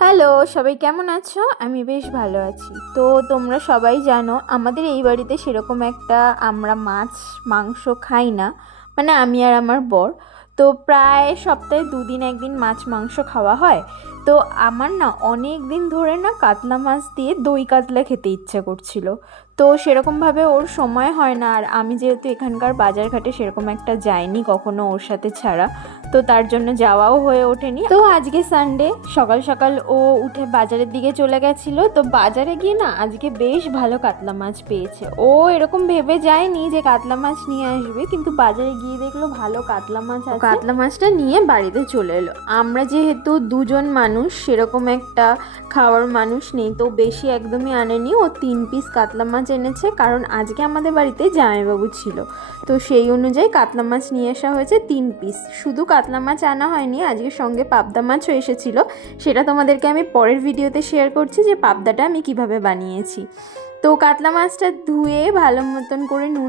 Hello, সবাই কেমন আছো? আমি বেশ ভালো আছি। তো তোমরা সবাই জানো আমাদের এই বাড়িতে সেরকম একটা আমরা মাছ মাংস খাই না। মানে আমি আর আমার বর। তো প্রায় সপ্তাহে ২ দিন ১ দিন মাছ মাংস খাওয়া হয়। তো আমার না অনেক দিন ধরে না কাতলা মাছ দিয়ে দই কাতলা খেতে ইচ্ছে করছিল। তো সেরকমভাবে ওর সময় হয় না, আর আমি যেহেতু এখানকার বাজারঘাটে সেরকম একটা যাইনি কখনো ওর সাথে ছাড়া, তো তার জন্য যাওয়াও হয়ে ওঠেনি। তো আজকে সানডে সকাল সকাল ও উঠে বাজারের দিকে চলে গেছিলো। তো বাজারে গিয়ে না আজকে বেশ ভালো কাতলা মাছ পেয়েছে। ও এরকম ভেবে যায়নি যে কাতলা মাছ নিয়ে আসবে, কিন্তু বাজারে গিয়ে দেখলো ভালো কাতলা মাছ আছে। কাতলা মাছটা নিয়ে বাড়িতে চলে এলো। আমরা যেহেতু দুজন মানুষ, সেরকম একটা খাওয়ার মানুষ নেই, তো বেশি একদমই আনেনি। ও 3 পিস কাতলা মাছ এনেছে, কারণ আজকে আমাদের বাড়িতে জামাইবাবু ছিল। তো সেই অনুযায়ী কাতলা মাছ নিয়ে আসা হয়েছে 3 পিস। শুধু কাতলা মাছ আনা হয়নি, আজকে সঙ্গে পাবদা মাছও এসেছিলো। সেটা তোমাদেরকে আমি পরের ভিডিওতে শেয়ার করছি যে পাবদাটা আমি কিভাবে বানিয়েছি। তো কাতলা মাছটা ধুয়ে ভালো মতন করে নুন